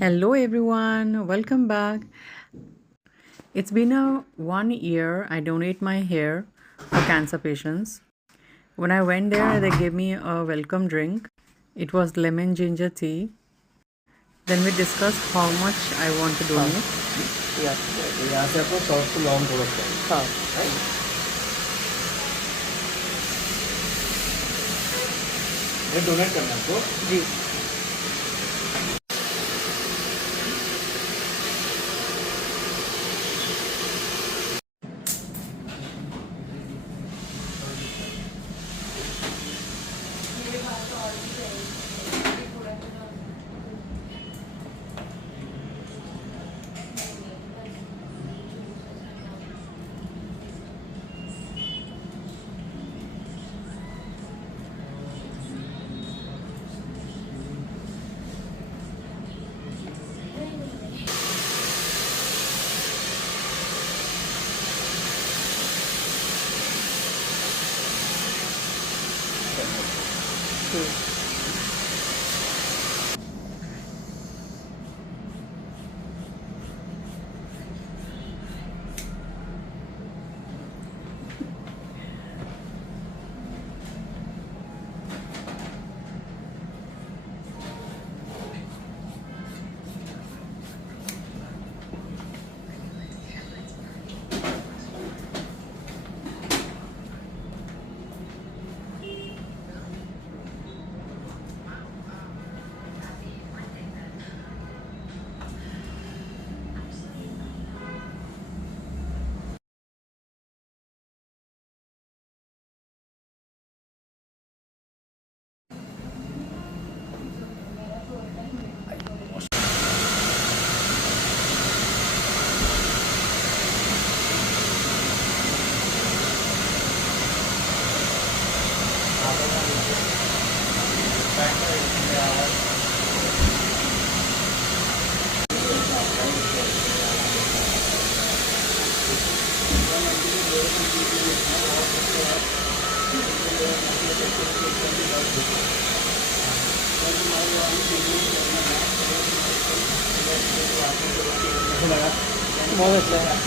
Hello everyone, welcome back. It's been a 1 year I donate my hair for cancer patients. When I went there, they gave me a welcome drink. It was lemon ginger tea. Then we discussed how much I want to हाँ donate. या तो यहाँ से आपको short to long product है हाँ right. ये donate करना है आपको। जी हम्म, बहुत अच्छा है।